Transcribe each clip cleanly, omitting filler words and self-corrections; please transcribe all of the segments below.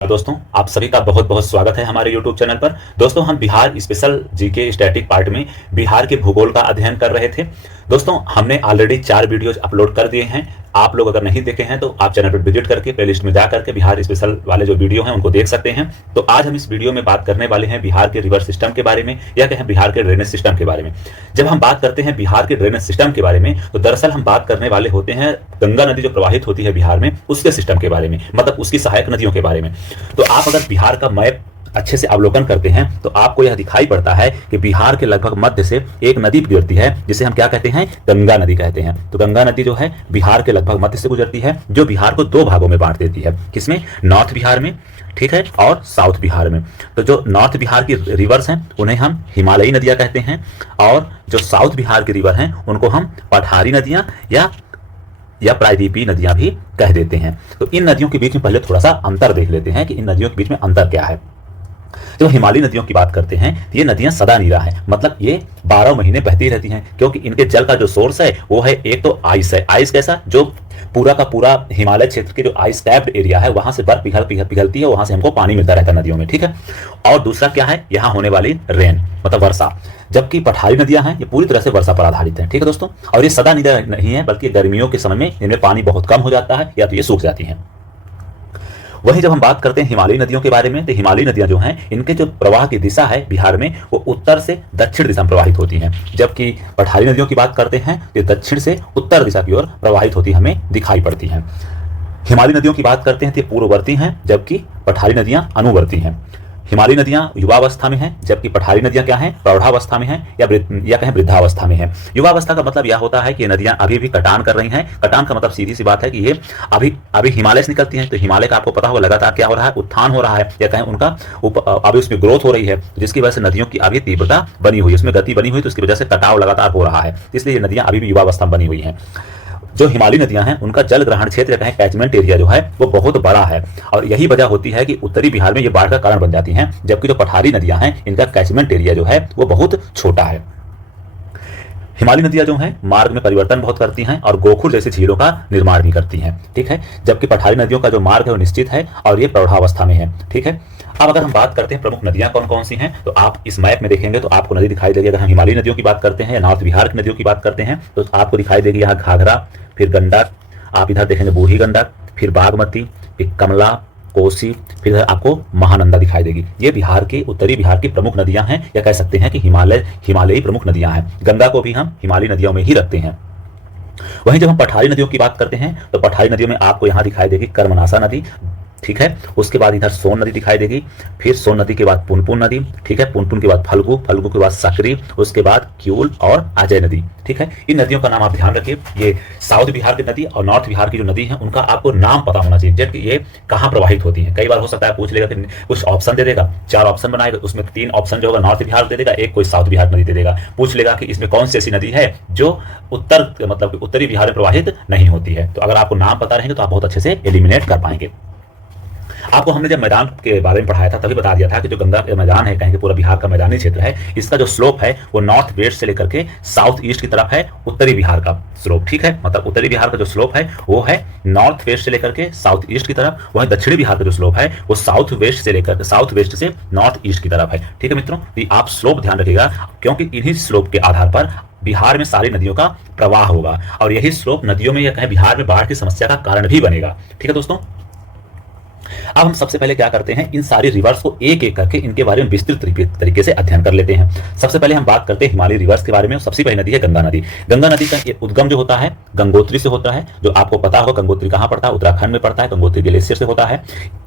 दोस्तों, आप सभी का बहुत बहुत स्वागत है हमारे YouTube चैनल पर। दोस्तों, हम Bihar special GK static part में बिहार के भूगोल का अध्ययन कर रहे थे। दोस्तों, हमने ऑलरेडी 4 वीडियोज अपलोड कर दिए हैं। आप लोग अगर नहीं देखे हैं तो आप चैनल पर विजिट करके प्लेलिस्ट में जा करके बिहार स्पेशल वाले जो वीडियो हैं उनको देख सकते हैं। तो आज हम इस वीडियो में बात करने वाले हैं बिहार के रिवर सिस्टम के बारे में, या कहें बिहार के ड्रेनेज सिस्टम के बारे में। जब हम बात करते हैं बिहार के ड्रेनेज सिस्टम के बारे में, तो दरअसल हम बात करने वाले होते हैं गंगा नदी जो प्रवाहित होती है बिहार में, उसके सिस्टम के बारे में, मतलब उसकी सहायक नदियों के बारे में। तो आप अगर बिहार का मैप अच्छे से अवलोकन करते हैं तो आपको यह दिखाई पड़ता है कि बिहार के लगभग मध्य से एक नदी गुजरती है, जिसे हम क्या कहते हैं, गंगा नदी कहते हैं। तो गंगा नदी जो है बिहार के लगभग मध्य से गुजरती है, जो बिहार को 2 भागों में बांट देती है। किसमें? नॉर्थ बिहार में, ठीक है, और साउथ बिहार में। तो जो नॉर्थ बिहार की रिवर्स हैं उन्हें हम हिमालयी नदियां कहते हैं, और जो साउथ बिहार की रिवर हैं उनको हम पठारी नदियां या प्रायद्वीपीय नदियां भी कह देते हैं। तो इन नदियों के बीच में पहले थोड़ा सा अंतर देख लेते हैं कि इन नदियों के बीच में अंतर क्या है। जब हिमालयी नदियों की बात करते हैं तो ये नदियां सदा नीरा है, मतलब ये 12 महीने बहती रहती हैं, क्योंकि इनके जल का जो सोर्स है वो है एक तो आइस है। आइस कैसा? जो पूरा का पूरा हिमालय क्षेत्र के जो आइस कैप्ड एरिया है वहां से बर्फ पिघलती है, वहां से हमको पानी मिलता रहता है नदियों में, ठीक है। और दूसरा क्या है, यहाँ होने वाली रेन, मतलब वर्षा। जबकि पठारी नदियां हैं ये पूरी तरह से वर्षा पर आधारित हैं, ठीक है दोस्तों। और ये सदा नीरा नहीं है, बल्कि गर्मियों के समय में इनमें पानी बहुत कम हो जाता है या तो ये सूख जाती हैं। वहीं जब हम बात करते हैं हिमालयी नदियों के बारे में, तो हिमालयी नदियां जो हैं इनके जो प्रवाह की दिशा है बिहार में वो उत्तर से दक्षिण दिशा में प्रवाहित होती हैं। जबकि पठारी नदियों की बात करते हैं तो दक्षिण से उत्तर दिशा की ओर प्रवाहित होती हमें दिखाई पड़ती हैं। हिमालयी नदियों की बात करते हैं तो ये पूर्ववर्ती हैं, जबकि पठारी नदियां अनुवर्ती हैं। हिमालयी नदियां युवावस्था में हैं, जबकि पठारी नदियां क्या हैं, प्रौढ़ावस्था में हैं, या कहें वृद्धावस्था में हैं। युवावस्था का मतलब यह होता है कि ये नदियां अभी भी कटान कर रही हैं। कटान का मतलब सीधी सी बात है कि ये अभी हिमालय से निकलती हैं, तो हिमालय का आपको पता होगा लगातार क्या हो रहा है, उत्थान हो रहा है, या कहें उनका अभी उसमें ग्रोथ हो रही है, जिसकी वजह से नदियों की अभी तीव्रता बनी हुई है, उसमें गति बनी हुई, तो उसकी वजह से कटाव लगातार हो रहा है, इसलिए ये नदियां अभी भी युवावस्था में बनी हुई हैं। जो हिमालयी नदियां हैं उनका जल ग्रहण क्षेत्र कहें कैचमेंट एरिया जो है वो बहुत बड़ा है, और यही वजह होती है कि उत्तरी बिहार में ये बाढ़ का कारण बन जाती हैं। जबकि जो पठारी नदियां हैं इनका कैचमेंट एरिया जो है वो बहुत छोटा है। हिमालयी नदियां जो हैं मार्ग में परिवर्तन बहुत करती हैं और गोखुर जैसी झीलों का निर्माण भी करती हैं, ठीक है। जबकि पठारी नदियों का जो मार्ग है वो निश्चित है और ये प्रौढ़ावस्था में है, ठीक है। अब अगर हम बात करते हैं प्रमुख नदियां कौन कौन सी हैं, तो आप इस मैप में देखेंगे तो आपको नदी दिखाई देगी। अगर हम हिमालयी नदियों की बात करते हैं या नॉर्थ बिहार की नदियों की बात करते हैं तो आपको दिखाई देगी यहाँ घाघरा, फिर गंडक, आप इधर देखेंगे बूढ़ी गंडक, फिर बागमती, फिर कमला, कोसी, फिर आपको महानंदा दिखाई देगी। ये बिहार के उत्तरी बिहार की प्रमुख नदियां हैं, या कह सकते हैं कि हिमालयी प्रमुख नदियां हैं। गंगा को भी हम हिमालयी नदियों में ही रखते हैं। वहीं जब हम पठारी नदियों की बात करते हैं तो पठारी नदियों में आपको यहाँ दिखाई देगी कर्मनासा नदी, ठीक है। उसके बाद इधर सोन नदी दिखाई देगी, फिर सोन नदी के बाद पुनपुन नदी, ठीक है। पुनपुन के बाद फल्गु, फल्गु के बाद सकरी, उसके बाद क्यूल और अजय नदी, ठीक है। इन नदियों का नाम आप ध्यान रखिए। ये साउथ बिहार की नदी और नॉर्थ बिहार की जो नदी है उनका आपको नाम पता होना चाहिए, जबकि ये कहाँ प्रवाहित होती है। कई बार हो सकता है पूछ लेगा कि कुछ ऑप्शन दे देगा, 4 ऑप्शन बनाएगा, उसमें 3 ऑप्शन जो होगा नॉर्थ बिहार दे देगा, एक कोई साउथ बिहार नदी दे देगा। पूछ लेगा कि इसमें कौन सी ऐसी नदी है जो मतलब उत्तरी बिहार में प्रवाहित नहीं होती है। तो अगर आपको नाम पता रहेंगे तो आप बहुत अच्छे से एलिमिनेट कर पाएंगे। आपको हमने जब मैदान के बारे में पढ़ाया था तभी बता दिया था कि जो गंगा का मैदान है, कहेंगे पूरा बिहार का मैदानी क्षेत्र है, इसका जो स्लोप है वो नॉर्थ वेस्ट से लेकर के साउथ ईस्ट की तरफ है उत्तरी बिहार का स्लोप, ठीक है। मतलब उत्तरी बिहार का जो स्लोप है वो है नॉर्थ वेस्ट से लेकर के साउथ ईस्ट की तरफ, वहीं दक्षिणी बिहार का जो स्लोप है वो साउथ वेस्ट से नॉर्थ ईस्ट की तरफ है, ठीक है मित्रों। तो आप स्लोप ध्यान रखिएगा, क्योंकि इन्हीं स्लोप के आधार पर बिहार में सारी नदियों का प्रवाह होगा, और यही स्लोप नदियों में या कहें बिहार में बाढ़ की समस्या का कारण भी बनेगा, ठीक है दोस्तों। अब हम सबसे पहले क्या करते हैं, इन सारी रिवर्स को एक एक करके इनके बारे में विस्तृत तरीके से अध्ययन कर लेते हैं। सबसे पहले हम बात करते हैं हिमालयी रिवर्स के बारे में। सबसे पहली नदी है गंगा नदी। गंगा नदी का उद्गम जो होता है गंगोत्री से होता है, जो आपको पता होगा गंगोत्री कहाँ पड़ता है, उत्तराखंड में पड़ता है। गंगोत्री ग्लेशियर से होता है।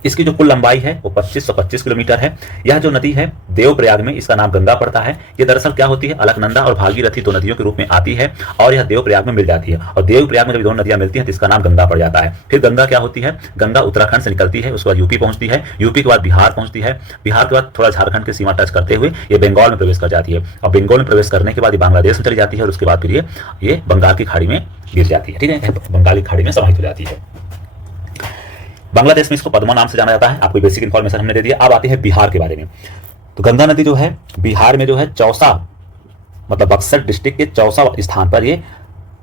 इसकी जो कुल लंबाई है वो 2525 किलोमीटर है। यह जो नदी है देवप्रयाग में इसका नाम गंगा पड़ता है। ये दरअसल क्या होती है, अलकनंदा और भागीरथी 2 नदियों के रूप में आती है, और यह देवप्रयाग में मिल जाती है। और देवप्रयाग में जब 2 नदियां मिलती हैं तो इसका नाम गंगा पड़ जाता है। फिर गंगा क्या होती है, गंगा उत्तराखंड से निकलती है, उसके बाद यूपी पहुंचती है, यूपी के बाद बिहार पहुंचती है, बिहार के बाद थोड़ा झारखंड की सीमा टच करते हुए ये बंगाल में प्रवेश कर जाती है, और बंगाल में प्रवेश करने के बाद ये बांग्लादेश में चली जाती है, और उसके बाद फिर ये बंगाल की खाड़ी में गिर जाती है, ठीक है, बंगाल की खाड़ी में समाहित हो जाती है। बांग्लादेश में इसको पद्मा नाम से जाना जाता है। आपको बेसिक इन्फॉर्मेशन हमने दे दिया। अब आती है बिहार के बारे में। तो गंगा नदी जो है बिहार में जो है चौसा, मतलब बक्सर डिस्ट्रिक्ट के चौसा स्थान पर ये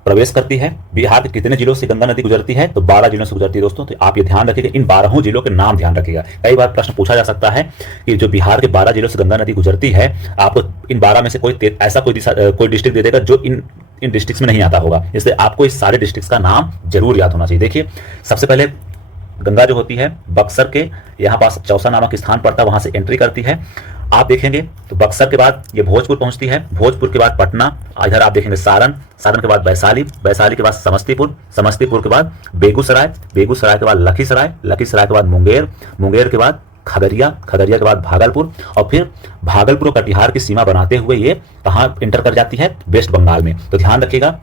प्रवेश करती है। बिहार के कितने जिलों से गंगा नदी गुजरती है? तो 12 जिलों से गुजरती है दोस्तों। तो आप ये ध्यान रखिएगा, इन 12 जिलों के नाम ध्यान रखिएगा। कई बार प्रश्न पूछा जा सकता है कि जो बिहार के 12 जिलों से गंगा नदी गुजरती है, आपको इन 12 में से कोई ऐसा कोई डिस्ट्रिक्ट दे देगा जो इन डिस्ट्रिक्ट्स में नहीं आता होगा, इसलिए आपको इस सारे डिस्ट्रिक्ट्स का नाम जरूर याद होना चाहिए। देखिए, सबसे पहले गंगा जो होती है बक्सर के यहाँ पास चौसा नामक स्थान पड़ता है, वहां से एंट्री करती है। आप देखेंगे तो बक्सर के बाद ये भोजपुर पहुंचती है, भोजपुर के बाद पटना, इधर आप देखेंगे सारण, सारण के बाद वैशाली, वैशाली के बाद समस्तीपुर, समस्तीपुर के बाद बेगूसराय, बेगूसराय के बाद लखीसराय, लखीसराय के बाद मुंगेर, मुंगेर के बाद खगड़िया, खगड़िया के बाद भागलपुर, और फिर भागलपुर और कटिहार की सीमा बनाते हुए ये कहाँ इंटर कर जाती है? वेस्ट बंगाल में। तो ध्यान रखिएगा,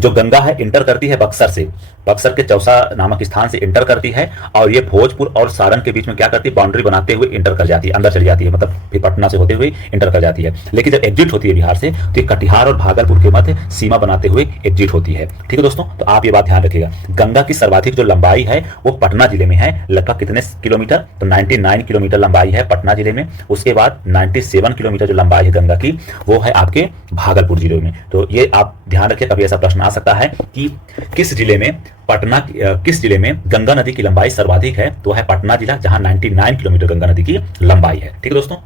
जो गंगा है इंटर करती है बक्सर से, बक्सर के चौसा नामक स्थान से इंटर करती है, और ये भोजपुर और सारण के बीच में क्या करती है? बाउंड्री बनाते हुए इंटर कर जाती है, अंदर चली जाती है, मतलब फिर पटना से होते हुए इंटर कर जाती है। लेकिन जब एग्जिट होती है बिहार से, तो ये कटिहार और भागलपुर के मध्य सीमा बनाते हुए एग्जिट होती है। ठीक है दोस्तों, तो आप ये बात ध्यान रखिएगा। गंगा की सर्वाधिक जो लंबाई है वो पटना जिले में है, लगभग कितने किलोमीटर? तो 99 किलोमीटर लंबाई है पटना जिले में। उसके बाद 97 किलोमीटर जो लंबाई है गंगा की, वो है आपके भागलपुर जिले में। तो ये आप ध्यान रखिए, कभी ऐसा प्रश्न आ सकता है कि किस जिले में गंगा नदी की लंबाई सर्वाधिक है? तो है पटना जिला, जहां 99 किलोमीटर गंगा नदी की लंबाई है। ठीक है दोस्तों,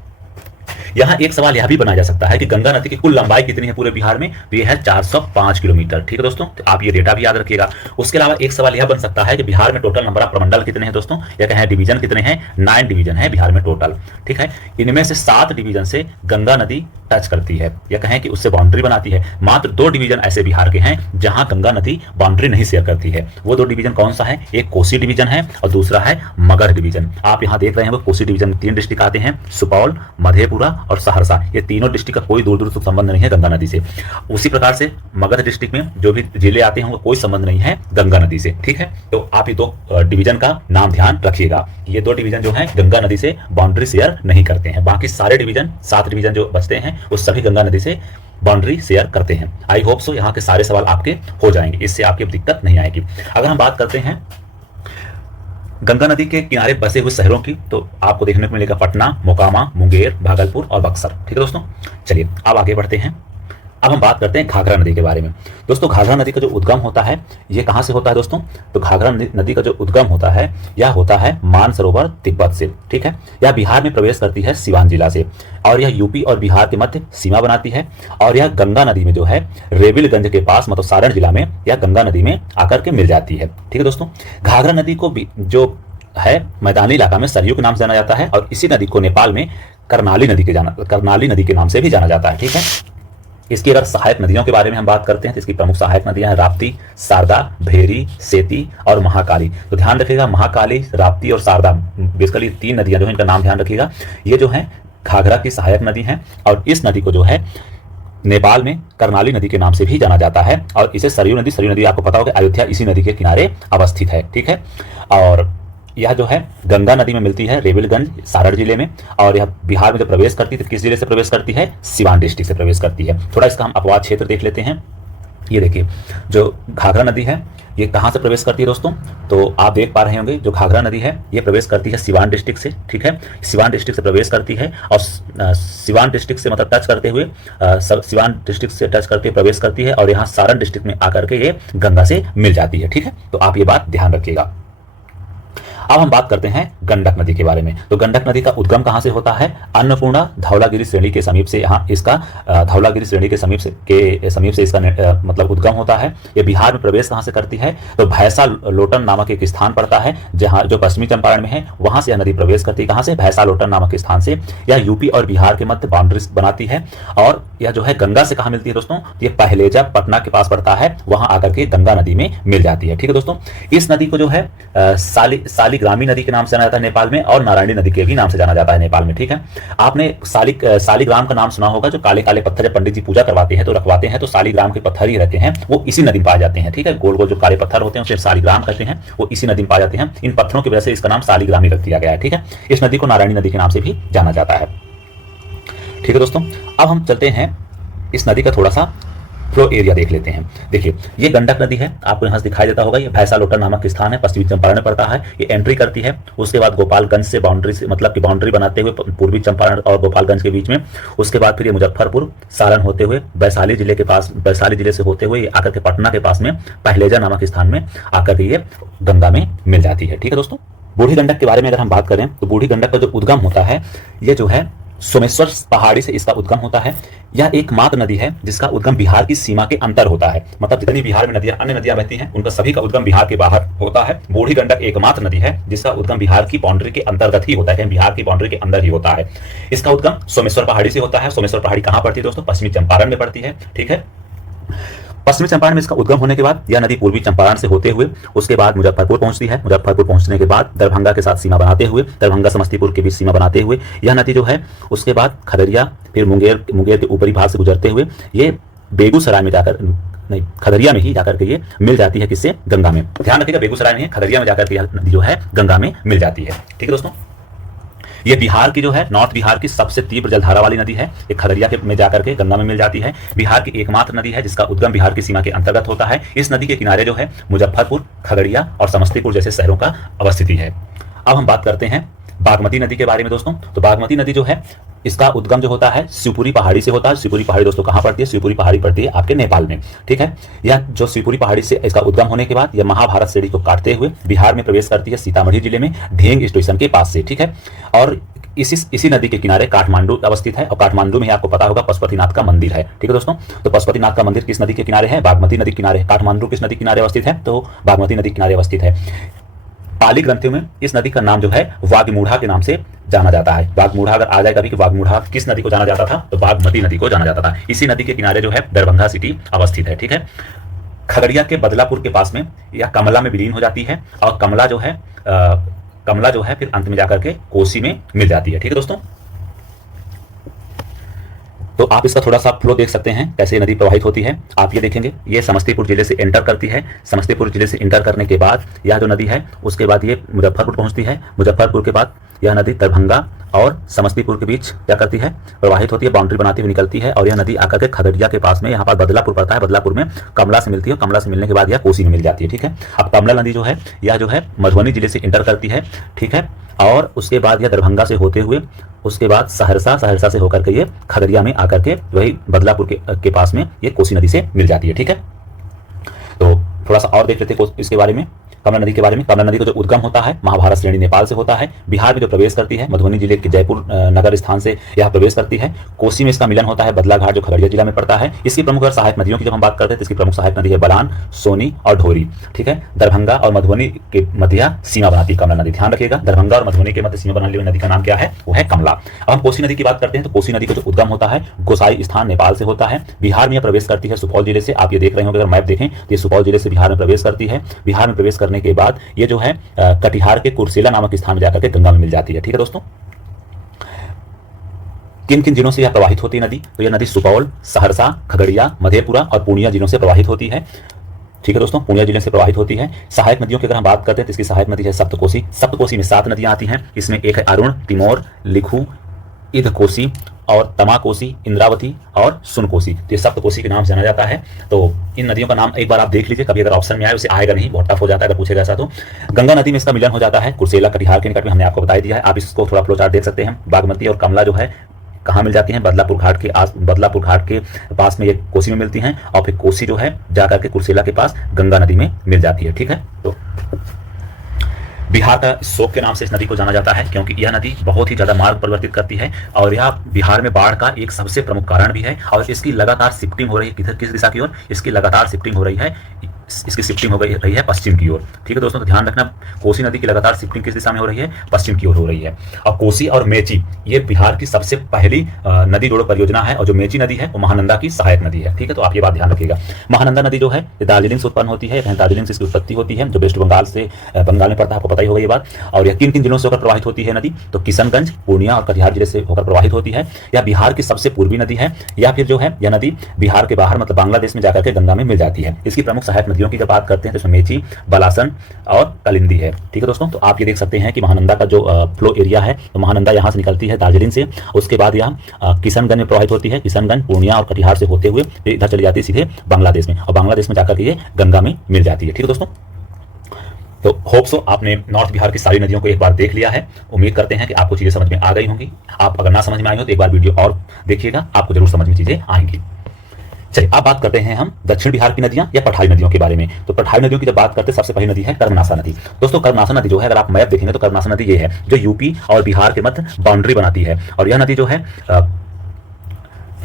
यहां एक सवाल यह भी बनाया जा सकता है कि गंगा नदी की कुल लंबाई कितनी है पूरे बिहार में? तो यह है 405 किलोमीटर। ठीक है दोस्तों, तो आप ये डेटा भी याद रखिएगा। उसके अलावा एक सवाल यह बन सकता है कि बिहार में टोटल नंबर ऑफ प्रमंडल कितने हैं दोस्तों, या कहें डिवीजन कितने हैं? 9 डिवीजन है बिहार में टोटल। ठीक है, इनमें से 7 डिवीजन से गंगा नदी टच करती है, या कहें कि उससे बाउंड्री बनाती है। मात्र 2 डिवीजन ऐसे बिहार के हैं जहां गंगा नदी बाउंड्री नहीं शेयर करती है। वो 2 डिवीजन कौन सा है? एक कोसी डिवीजन है और दूसरा है मगध डिवीजन। आप यहां देख रहे हैं वो कोसी डिवीजन में 3 डिस्ट्रिक्ट आते हैं, सुपौल, मधेपुरा और सहरसा। ये तीनों डिस्ट्रिक्ट का कोई दूर दूर तक संबंध नहीं है गंगा नदी से। उसी प्रकार से मगध डिस्ट्रिक्ट में जो भी जिले आते हैं उनका कोई संबंध नहीं है गंगा नदी से। ठीक है, तो आप ये 2 डिवीजन का नाम ध्यान रखिएगा। ये 2 डिवीजन जो है गंगा नदी से बाउंड्री शेयर नहीं करते हैं। बाकी सारे डिवीजन, 7 डिवीजन जो बचते हैं, वो सभी गंगा नदी से बाउंड्री शेयर करते हैं। आई होप सो यहाँ के सारे सवाल आपके हो जाएंगे, इससे आपकी दिक्कत नहीं आएगी। अगर हम बात करते हैं गंगा नदी के किनारे बसे हुए शहरों की, तो आपको देखने को मिलेगा पटना, मोकामा, मुंगेर, भागलपुर और बक्सर। ठीक है दोस्तों, चलिए अब आगे बढ़ते हैं। अब हम बात करते हैं घाघरा नदी के बारे में। दोस्तों, घाघरा नदी का जो उद्गम होता है, ये कहाँ से होता है दोस्तों? तो घाघरा नदी का जो उद्गम होता है, यह होता है मानसरोवर तिब्बत से। ठीक है, यह बिहार में प्रवेश करती है सिवान जिला से, और यह यूपी और बिहार के मध्य सीमा बनाती है। और यह गंगा नदी में जो है रेविलगंज के पास, मतलब सारण जिला में, यह गंगा नदी में आकर के मिल जाती है। ठीक है दोस्तों, घाघरा नदी को जो है मैदानी इलाका में सरयू के नाम से जाना जाता है, और इसी नदी को नेपाल में करनाली नदी के नाम से भी जाना जाता है। ठीक है, इसकी अगर सहायक नदियों के बारे में हम बात करते हैं तो इसकी प्रमुख सहायक नदियां हैं राप्ती, शारदा, भेरी, सेती और महाकाली। तो ध्यान रखिएगा, महाकाली, राप्ती और शारदा, बेसिकली 3 नदियां जो है, इनका नाम ध्यान रखिएगा। ये जो है घाघरा की सहायक नदी हैं, और इस नदी को जो है नेपाल में करनाली नदी के नाम से भी जाना जाता है। और इसे सरयू नदी आपको पता होगा, अयोध्या इसी नदी के किनारे अवस्थित है। ठीक है, और यह जो है गंगा नदी में मिलती है रेविलगंज, सारण जिले में, और यह बिहार में जो प्रवेश करती है तो किस जिले से प्रवेश करती है? सिवान डिस्ट्रिक्ट से प्रवेश करती है। थोड़ा इसका हम अपवाद क्षेत्र देख लेते हैं। ये देखिए, जो घाघरा नदी है ये कहाँ से प्रवेश करती है दोस्तों? तो आप देख पा रहे होंगे, जो घाघरा नदी है ये प्रवेश करती है सिवान डिस्ट्रिक्ट से। ठीक है, सिवान डिस्ट्रिक्ट से प्रवेश करती है, और सिवान डिस्ट्रिक्ट से मतलब टच करते हुए सिवान डिस्ट्रिक्ट से टच करके प्रवेश करती है, और यहाँ सारण डिस्ट्रिक्ट में आकर के ये गंगा से मिल जाती है। ठीक है, तो आप ये बात ध्यान रखिएगा। अब हम बात करते हैं गंडक नदी के बारे में। तो गंडक नदी का उद्गम कहां से होता है? अन्नपूर्णा धौलागिरी श्रेणी के समीप से, यहाँ इसका धौलागिरी श्रेणी के समीप से इसका मतलब उद्गम होता है। ये बिहार में प्रवेश कहां से करती है? तो भैंसा लोटन नामक एक स्थान पड़ता है, जहां जो पश्चिमी चंपारण में है, वहां से यह नदी प्रवेश करती है। कहां से? भैंसा लोटन नामक स्थान से। यह यूपी और बिहार के मध्य बाउंड्री बनाती है, और यह जो है गंगा से कहां मिलती है दोस्तों? ये पहलेजा पटना के पास पड़ता है, वहां आकर के गंगा नदी में मिल जाती है। ठीक है दोस्तों, इस नदी को जो है सालीग्रामी नदी के नाम से जाना जाता है नेपाल में, और नारायणी नदी के भी नाम से जाना जाता है नेपाल में। ठीक है, आपने सालीग्राम का नाम सुना होगा, जो काले काले पत्थर जब पंडित जी पूजा करवाते हैं तो रखवाते हैं, तो सालीग्राम के पत्थर ही रहते हैं, वो इसी नदी में पाए जाते हैं। ठीक है, गोल गोल जो काले पत्थर होते हैं उसे सालीग्राम कहते हैं, वो इसी नदी में पाए जाते हैं। इन पत्थरों की वजह से इसका नाम सालीग्रामी रख दिया गया है। ठीक है, इस नदी को नारायणी नदी के नाम से भी जाना जाता है। ठीक है दोस्तों, अब हम चलते हैं इस नदी का थोड़ा सा फ्लो एरिया देख लेते हैं। देखिए ये गंडक नदी है, आपको यहाँ से दिखाई देता होगा, ये भैंसा लोटा नामक स्थान है, पश्चिमी चंपारण में पड़ता है। ये एंट्री करती है, उसके बाद गोपालगंज से बाउंड्री से मतलब कि बाउंड्री बनाते हुए पूर्वी चंपारण और गोपालगंज के बीच में, उसके बाद फिर ये मुजफ्फरपुर सारण होते हुए वैशाली जिले के पास, वैशाली जिले से होते हुए ये आकर के पटना के पास में पहलेजा नामक स्थान में आकर के ये गंगा में मिल जाती है। ठीक है दोस्तों, बूढ़ी गंडक के बारे में अगर हम बात करें तो बूढ़ी गंडक का जो उद्गम होता है ये जो है सोमेश्वर पहाड़ी से इसका उद्गम होता है। यह एकमात्र नदी है जिसका उद्गम बिहार की सीमा के अंदर होता है, मतलब जितनी बिहार में नदियां अन्य नदियां बहती हैं उनका सभी का उद्गम बिहार के बाहर होता है। बूढ़ी गंडक एकमात्र नदी है जिसका उद्गम बिहार की बाउंड्री के अंतर्गत ही होता है, बिहार की बाउंड्री के अंदर ही होता है। इसका उद्गम सोमेश्वर पहाड़ी से होता है। सोमेश्वर पहाड़ी कहां पड़ती है दोस्तों? पश्चिमी चंपारण में पड़ती है। ठीक है, पश्चिमी चंपारण में इसका उद्गम होने के बाद यह नदी पूर्वी चंपारण से होते हुए उसके बाद मुजफ्फरपुर पहुंचती है। मुजफ्फरपुर पहुंचने के बाद दरभंगा के साथ सीमा बनाते हुए, दरभंगा समस्तीपुर के बीच सीमा बनाते हुए यह नदी जो है उसके बाद खगड़िया, फिर मुंगेर के ऊपरी भाग से गुजरते हुए ये बेगूसराय में जाकर, नहीं खगड़िया में ही जाकर के ये मिल जाती है। किससे? गंगा में। ध्यान रखिएगा, बेगूसराय में है, खगड़िया में जाकर के यह नदी जो है गंगा में मिल जाती है। ठीक है दोस्तों, ये बिहार की जो है नॉर्थ बिहार की सबसे तीव्र जलधारा वाली नदी है। ये खगड़िया के में जाकर के गंगा में मिल जाती है। बिहार की एकमात्र नदी है जिसका उद्गम बिहार की सीमा के अंतर्गत होता है। इस नदी के किनारे जो है मुजफ्फरपुर, खगड़िया और समस्तीपुर जैसे शहरों का अवस्थिति है। अब हम बात करते हैं बागमती नदी के बारे में दोस्तों। तो बागमती नदी जो है इसका उद्गम जो होता है शिवपुरी पहाड़ी से होता है। शिवपुरी पहाड़ी दोस्तों कहां पड़ती है? शिवपुरी पहाड़ी पड़ती है आपके नेपाल में। ठीक है, यह जो शिवपुरी पहाड़ी से इसका उद्गम होने के बाद यह महाभारत श्रेणी को काटते हुए बिहार में प्रवेश करती है सीतामढ़ी जिले में ढेंग स्टेशन के पास से। ठीक है, और इसी नदी के किनारे काठमांडू अवस्थित है और काठमांडू में ही आपको पता होगा पशुपतिनाथ का मंदिर है। ठीक है दोस्तों, तो पशुपतिनाथ का मंदिर किस नदी के किनारे है? बागमती नदी किनारे। काठमांडू किस नदी किनारे अवस्थित है? तो बागमती नदी किनारे अवस्थित है। पाली ग्रंथों में इस नदी का नाम जो है वागमूढ़ा के नाम से जाना जाता है। वागमूढ़ा अगर आ जाए कभी कि वागमूढ़ा किस नदी को जाना जाता था, तो बागमती नदी को जाना जाता था। इसी नदी के किनारे जो है दरभंगा सिटी अवस्थित है। ठीक है, खगड़िया के बदलापुर के पास में यह कमला में विलीन हो जाती है और कमला जो है फिर अंत में जाकर के कोसी में मिल जाती है। ठीक है दोस्तों, तो आप इसका थोड़ा सा फ्लो देख सकते हैं कैसे नदी प्रवाहित होती है। आप ये देखेंगे ये समस्तीपुर जिले से एंटर करती है। समस्तीपुर जिले से एंटर करने के बाद यह जो नदी है उसके बाद ये मुजफ्फरपुर पहुंचती है। मुजफ्फरपुर के बाद यह नदी दरभंगा और समस्तीपुर के बीच क्या करती है? प्रवाहित होती है, बाउंड्री बनाती हुई निकलती है और यह नदी आकर के खगड़िया के पास में यहाँ पर बदलापुर पड़ता है। बदलापुर में कमला से मिलती है, कमला से मिलने के बाद यह कोसी में मिल जाती है। ठीक है, अब कमला नदी जो है यह जो है मधुबनी जिले से इंटर करती है। ठीक है, और उसके बाद यह दरभंगा से होते हुए उसके बाद सहरसा से होकर के ये खगड़िया में आकर के वही बदलापुर के पास में ये कोसी नदी से मिल जाती है। ठीक है, तो थोड़ा सा और देख लेते हैं इसके बारे में, कमला नदी के बारे में। कमला नदी का जो उद्गम होता है महाभारत श्रेणी नेपाल से होता है। बिहार में जो प्रवेश करती है मधुबनी जिले के जयपुर नगर स्थान से यह प्रवेश करती है। कोसी में इसका मिलन होता है बदलाघाट जो खगड़िया जिला में पड़ता है। इसकी प्रमुख अगर सहायक नदियों की जब हम बात करते हैं तो इसकी प्रमुख सहायक नदी है बलान, सोनी और ढोरी। ठीक है, दरभंगा और मधुबनी के मध्य सीमा बनाती है कमला नदी। ध्यान रखिएगा, दरभंगा और मधुबनी के मध्य सीमा बनाने वाली नदी का नाम क्या है? वो है कमला। अब हम कोसी नदी की बात करते हैं तो कोसी नदी का जो उद्गम होता है गोसाई स्थान नेपाल से होता है। बिहार में प्रवेश करती है सुपौल जिले से। आप ये देख रहे होंगे, अगर मैप देखें तो ये सुपौल जिले से बिहार में प्रवेश करती है। बिहार में प्रवेश करने के बाद ये जो है कटिहार के कुर्सेला नामक स्थान में जाकर के गंगा में मिल जाती है। ठीक है दोस्तों, किन किन जिलों से यह प्रवाहित होती है नदी? तो यह नदी सुपौल, सहरसा, खगड़िया, मधेपुरा और पूर्णिया जिलों से प्रवाहित होती है। ठीक है दोस्तों, पूर्णिया जिले से प्रवाहित होती है। सहायक नदियों की अगर हम बात करते हैं तो इसकी सहायक नदी है सप्तकोसी। सप्तकोसी में 7 नदियां आती हैं। इसमें एक है अरुण, तिमोर, लिखू, इधकोसी और तमाकोसी, इंद्रावती और सुनकोसी। तो ये सप्तकोसी के नाम से जाना जाता है। तो इन नदियों का नाम एक बार आप देख लीजिए, कभी अगर ऑप्शन में आए, उसे आएगा नहीं, बहुत टफ हो जाता है अगर पूछेगा ऐसा तो। गंगा नदी में इसका मिलन हो जाता है कुर्सेला कटिहार के निकट में, हमने आपको बता दिया है। आप इसको थोड़ा फ्लो चार्ट देख सकते हैं। बागमती और कमला जो है कहाँ मिल जाती हैं? बदलापुर घाट के पास में ये कोसी में मिलती हैं और फिर कोसी जो है जाकर के कुर्सेला के पास गंगा नदी में मिल जाती है। ठीक है, तो बिहार का शोक के नाम से इस नदी को जाना जाता है क्योंकि यह नदी बहुत ही ज्यादा मार्ग परिवर्तित करती है और यह बिहार में बाढ़ का एक सबसे प्रमुख कारण भी है। और इसकी लगातार शिफ्टिंग हो रही है किस दिशा की ओर? इसकी लगातार शिफ्टिंग हो रही है, इसकी शिफ्टिंग हो रही है पश्चिम की ओर। ठीक है दोस्तों, तो ध्यान रखना, कोसी नदी की लगातार शिफ्टिंग किस दिशा में हो रही है? पश्चिम की ओर हो रही है। और कोसी और मेची ये बिहार की सबसे पहली नदी जोड़ो परियोजना है और जो मेची नदी है वो महानंदा की सहायक नदी है। ठीक है, तो आप ये बात ध्यान रखिएगा। महानंदा नदी जो है दार्जिलिंग से उत्पन्न होती है, दार्जिलिंग से इसकी उत्पत्ति होती है जो वेस्ट बंगाल में पड़ता है, आपको पता ही होगा ये बात। और यह किन किन जिलों से होकर प्रवाहित होती है नदी? तो किशनगंज, पूर्णिया और कटिहार जिले से होकर प्रवाहित होती है। यह बिहार की सबसे पूर्वी नदी है। या फिर जो है यह नदी बिहार के बाहर मतलब बांग्लादेश में जाकर के गंगा में मिल जाती है। इसकी प्रमुख सहायक नदियों की जब बात करते हैं तो इसमें मेची, बलासन और कलिंदी है। ठीक है दोस्तों, तो आप ये देख सकते हैं कि महानंदा का जो फ्लो एरिया है, तो महानंदा यहाँ से निकलती है दार्जिलिंग से, उसके बाद यहाँ किशनगंज में प्रवाहित होती है, किशनगंज, पूर्णिया और कटिहार से होते हुए इधर चली जाती है सीधे बांग्लादेश में, और बांग्लादेश में जाकर के ये गंगा में मिल जाती है। ठीक है दोस्तों, तो होप सो आपने नॉर्थ बिहार की सारी नदियों को एक बार देख लिया है। उम्मीद करते हैं कि आपको चीजें समझ में आ गई होंगी। आप अगर ना समझ में आई हो तो एक बार वीडियो और देखिएगा, आपको जरूर समझ में चीजें आएंगी। चलिए अब बात करते हैं हम दक्षिण बिहार की नदियां या पठारी नदियों के बारे में। तो पठारी नदियों की जब बात करते हैं, सबसे पहली नदी है कर्मनासा नदी। दोस्तों कर्मनासा नदी जो है, अगर आप मैप देखेंगे तो कर्मनासा नदी ये है जो यूपी और बिहार के मध्य बाउंड्री बनाती है। और यह नदी जो है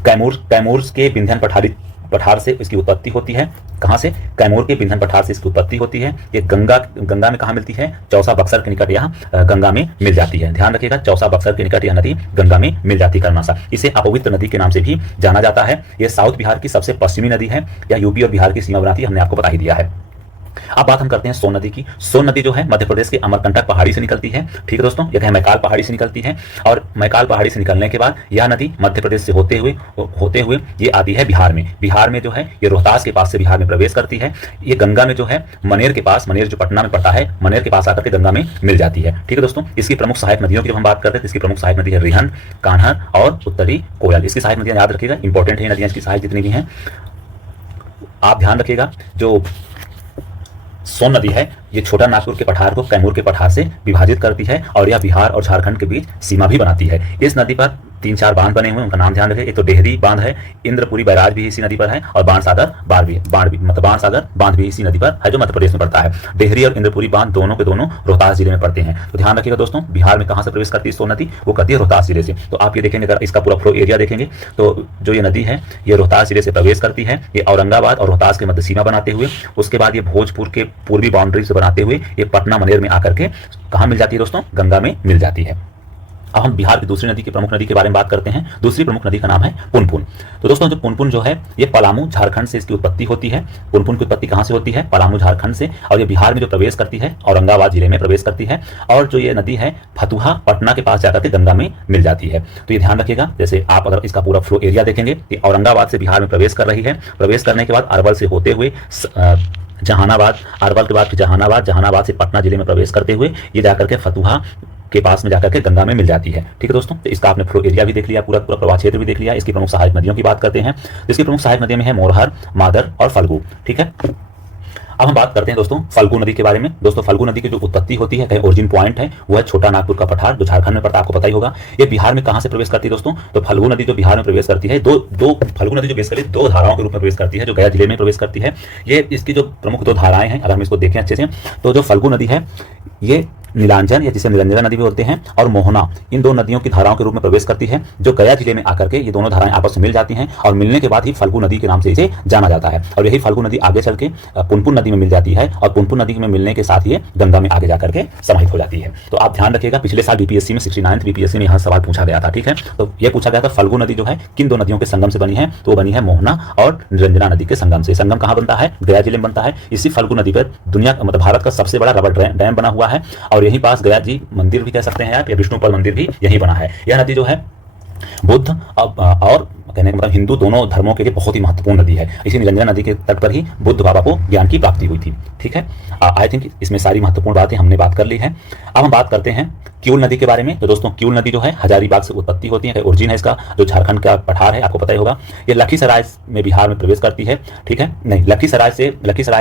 कैमूर के विंध्यन पठार से इसकी उत्पत्ति होती है। कहां से? कैमूर के विंध्यन पठार से इसकी उत्पत्ति होती है। ये गंगा में कहां मिलती है? चौसा बक्सर के निकट यह गंगा में मिल जाती है। ध्यान रखिएगा, चौसा बक्सर के निकट यह नदी गंगा में मिल जाती है कर्मनासा। इसे अपवित्र नदी के नाम से भी जाना जाता है। यह साउथ बिहार की सबसे पश्चिमी नदी है, या यूपी और बिहार की सीमा बनाती है, हमने आपको बता ही दिया है। अब बात हम करते हैं सोन नदी की। सोन नदी जो है मध्य प्रदेश के अमरकंटक पहाड़ी से निकलती है। ठीक है दोस्तों, यह मैकाल पहाड़ी से निकलती है, और मैकाल पहाड़ी से निकलने के बाद यह नदी मध्य प्रदेश से होते हुए ये आती है बिहार में। बिहार में जो है ये रोहतास के पास से बिहार में प्रवेश करती है। ये गंगा में जो है मनेर के पास, मनेर जो पटना में पड़ता है, मनेर के पास आकर के गंगा में मिल जाती है। ठीक है दोस्तों, इसकी प्रमुख सहायक नदियों की जब हम बात करते हैं तो इसकी प्रमुख सहायक नदी है रिहन, कान्हर और उत्तरी कोयल। इसकी सहायक नदियां याद रखिएगा, इंपॉर्टेंट है नदियां, इसकी सहायक जितनी भी हैं आप ध्यान रखिएगा। जो सोन नदी है ये छोटा नागपुर के पठार को कैमूर के पठार से विभाजित करती है, और यह बिहार और झारखंड के बीच सीमा भी बनाती है। इस नदी पर 3-4 बांध बने हुए हैं, उनका नाम ध्यान रखें। एक तो डेहरी बांध है, इंद्रपुरी बैराज भी इसी नदी पर है, और बाणसागर बांध भी इसी नदी पर है जो मध्य प्रदेश में पड़ता है। डेहरी और इंद्रपुरी बांध दोनों के दोनों रोहतास जिले में पड़ते हैं। तो ध्यान रखिएगा दोस्तों, बिहार में कहां से प्रवेश करती है सोन नदी? वो करती है रोहतास जिले से। तो आप ये देखेंगे, अगर इसका पूरा फ्लो एरिया देखेंगे तो जो ये नदी है ये रोहतास जिले से प्रवेश करती है। ये औरंगाबाद और रोहतास के मध्य सीमा बनाते हुए, उसके बाद ये भोजपुर के पूर्वी बाउंड्री से बनाते हुए ये पटना मनेर में आकर के कहां मिल जाती है दोस्तों? गंगा में मिल जाती है। अब हम बिहार की दूसरी नदी की प्रमुख नदी के बारे में बात करते हैं। दूसरी प्रमुख नदी का नाम है पुनपुन। तो दोस्तों जो पुनपुन जो है ये पलामू झारखंड से इसकी उत्पत्ति होती है। पुनपुन की उत्पत्ति कहां से होती है? पलामू झारखंड से, और ये बिहार में जो प्रवेश करती है औरंगाबाद जिले में प्रवेश करती है, और जो ये नदी है फतुहा पटना के पास जाकर के गंगा में मिल जाती है। तो ये ध्यान रखिएगा, जैसे आप अगर इसका पूरा फ्लो एरिया देखेंगे, ये औरंगाबाद से बिहार में प्रवेश कर रही है। प्रवेश करने के बाद अरवल से होते हुए जहानाबाद, अरवल के बाद जहानाबाद से पटना जिले में प्रवेश करते हुए ये जाकर के फतुहा के पास में जाकर के गंगा में मिल जाती है। ठीक है दोस्तों, तो इसका आपने फ्लो एरिया भी देख लिया, पूरा प्रवाह क्षेत्र भी देख लिया। इसकी प्रमुख सहायक नदियों की बात करते हैं। इसकी प्रमुख सहायक नदियों में है मोरहर, मादर और फल्गु। ठीक है, अब हम बात करते हैं दोस्तों फल्गु नदी के बारे में। दोस्तों फल्गु नदी की जो उत्पत्ति होती है, ओरिजिन पॉइंट है, वो है छोटा नागपुर का पठार जो झारखंड में पड़ता है, आपको पता ही होगा। ये बिहार में कहां से प्रवेश करती है दोस्तों? तो फल्गु नदी जो बिहार में प्रवेश करती है, फल्गु नदी जो बेसिकली 2 धाराओं के रूप में प्रवेश करती है, जो गया जिले में प्रवेश करती है। ये इसकी जो प्रमुख 2 धाराएं हैं, अगर हम इसको देखें अच्छे से, तो जो फल्गु नदी है ये नीलांजन या जिसे निरंजना नदी भी बोलते हैं, और मोहना, इन 2 नदियों की धाराओं के रूप में प्रवेश करती है, जो गया जिले में आकर के ये दोनों धाराएं आपस में मिल जाती हैं, और मिलने के बाद ही फल्गु नदी के नाम से इसे जाना जाता है। और यही फल्गु नदी आगे चल के पुनपुन नदी में मिल जाती है, और पुनपुन नदी में मिलने के साथ ये गंगा में आगे जाकर के समाहित हो जाती है। तो आप ध्यान रखिएगा, पिछले साल बीपीएससी में 69th बीपीएससी में यह सवाल पूछा गया था। ठीक है, तो यह पूछा गया था फल्गु नदी जो है किन 2 नदियों के संगम से बनी है? तो वो बनी है मोहना और निरंजना नदी के संगम से। संगम कहां बनता है? गया जिले में बनता है। इसी फल्गु नदी पर दुनिया मतलब भारत का सबसे बड़ा रबर डैम बना हुआ है, और यहीं पास गया जी मंदिर भी कह सकते हैं आप, या विष्णुपद मंदिर भी यहीं बना है। यह नदी जो है बुद्ध और कहने का मतलब हिंदू दोनों धर्मों के लिए बहुत ही महत्वपूर्ण नदी है। इसी निरंजना नदी के तट पर ही बुद्ध बाबा को ज्ञान की प्राप्ति हुई थी। ठीक है, आई थिंक इसमें सारी महत्वपूर्ण बातें हमने बात कर ली है। अब हम बात करते हैं क्यूल नदी के बारे में। तो दोस्तों क्यूल नदी जो है हजारीबाग से उत्पत्ति होती है, ओरिजिन है इसका, जो झारखंड का पठार है, आपको पता ही होगा। ये लखीसराय में बिहार में प्रवेश करती है। ठीक है, नहीं, लखीसराय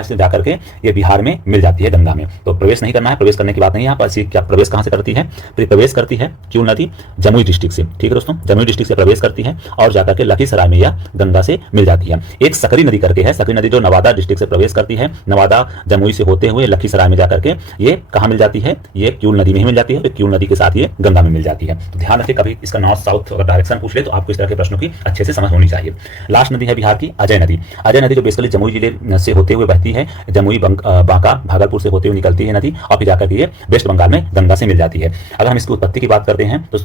से जाकर के ये बिहार में मिल जाती है गंगा में। तो प्रवेश नहीं करना है, प्रवेश करने की बात नहीं है यहाँ पर। क्या प्रवेश कहाँ से करती है? प्रवेश करती है क्यूल नदी जमुई डिस्ट्रिक्ट से। ठीक है दोस्तों, जमुई डिस्ट्रिक्ट से प्रवेश करती है और जाकर के लखीसराय में या गंगा से मिल जाती है। एक सकरी नदी करके है, सकरी नदी जो नवादा डिस्ट्रिक्ट से प्रवेश करती है, नवादा जमुई से होते हुए लखीसराय में जाकर के ये कहाँ मिल जाती है? ये क्यूल नदी में ही मिल जाती है। क्यूल नदी के साथ ये गंगा में मिल जाती है। तो ध्यान रखिए, कभी इसका नॉर्थ साउथ अगर डायरेक्शन पूछ ले तो आपको इस तरह के प्रश्नों की अच्छे से समझ होनी चाहिए। लास्ट नदी है बिहार की अजय नदी। अजय नदी जो बेसिकली जमुई जिले से होते हुए बहती है, जमुई बांका भागलपुर से होते हुए निकलती है नदी, और फिर जाकर के ये वेस्ट बंगाल में गंगा से मिल जाती है। अगर हम इसकी उत्पत्ति की बात करते हैं तो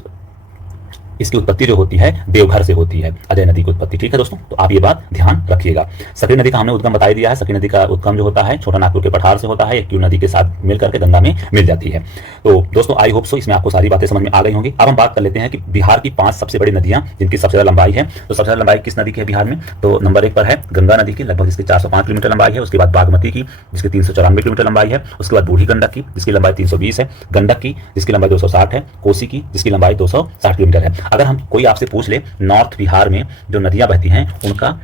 इसकी उत्पत्ति जो होती है देवघर से होती है, अजय नदी की उत्पत्ति। ठीक है दोस्तों, तो आप ये बात ध्यान रखिएगा। सकरी नदी का हमने उद्गम बता दिया है। सकरी नदी का उद्गम जो होता है छोटा नागपुर के पठार से होता है, क्यू नदी के साथ मिल करके गंगा में मिल जाती है। तो दोस्तों आई होप सो इसमें आपको सारी बातें समझ में आ गई होंगी। अब हम बात कर लेते हैं कि बिहार की 5 सबसे बड़ी नदियां जिनकी सबसे ज्यादा लंबाई है। तो सबसे ज्यादा लंबाई किस नदी की है बिहार में? तो नंबर 1 पर है गंगा नदी की, लगभग इसकी 405 किलोमीटर लंबाई है। उसके बाद बागमती की जिसकी 394 किलोमीटर लंबाई है। उसके बाद बूढ़ी गंडक की जिसकी लंबाई 320 है। गंडक की जिसकी लंबाई 260 है। कोसी की जिसकी लंबाई 260 किलोमीटर है। अगर हम कोई आपसे पूछ ले नॉर्थ बिहार में जो नदियां बहती हैं उनका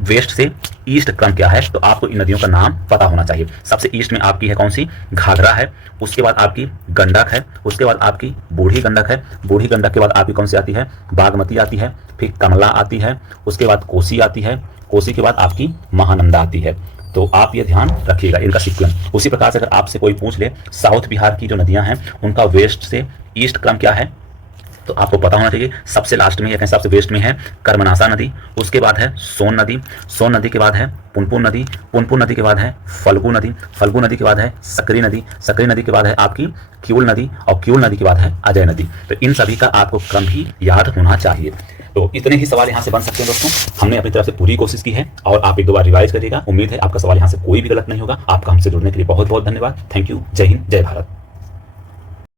वेस्ट से ईस्ट क्रम क्या है, तो आपको इन नदियों का नाम पता होना चाहिए। सबसे ईस्ट में आपकी है कौन सी? घाघरा है। उसके बाद आपकी गंडक है। उसके बाद आपकी बूढ़ी गंडक है। बूढ़ी गंडक के बाद आपकी कौन सी आती है? बागमती आती है। फिर कमला आती है। उसके बाद कोसी आती है। कोसी के बाद आपकी महानंदा आती है। तो आप ये ध्यान रखिएगा इनका सीक्वेंस। उसी प्रकार से अगर आपसे कोई पूछ ले साउथ बिहार की जो नदियां हैं उनका वेस्ट से ईस्ट क्रम क्या है, तो आपको पता होना चाहिए। सबसे लास्ट में या सबसे वेस्ट में है कर्मनासा नदी। उसके बाद है सोन नदी। सोन नदी के बाद है पुनपुन नदी। पुनपुन नदी के बाद है फल्गु नदी। फल्गु नदी के बाद है सकरी नदी। सकरी नदी के बाद है आपकी क्यूल नदी। और क्यूल नदी के बाद है अजय नदी। तो इन सभी का आपको क्रम भी याद होना चाहिए। तो इतने ही सवाल यहाँ से बन सकते हैं दोस्तों। हमने अपनी तरफ से पूरी कोशिश की है और आप 1-2 बार रिवाइज करिएगा। उम्मीद है आपका सवाल यहाँ से कोई भी गलत नहीं होगा। आपका हमसे जुड़ने के लिए बहुत बहुत धन्यवाद। Thank you. जय हिंद, जय भारत।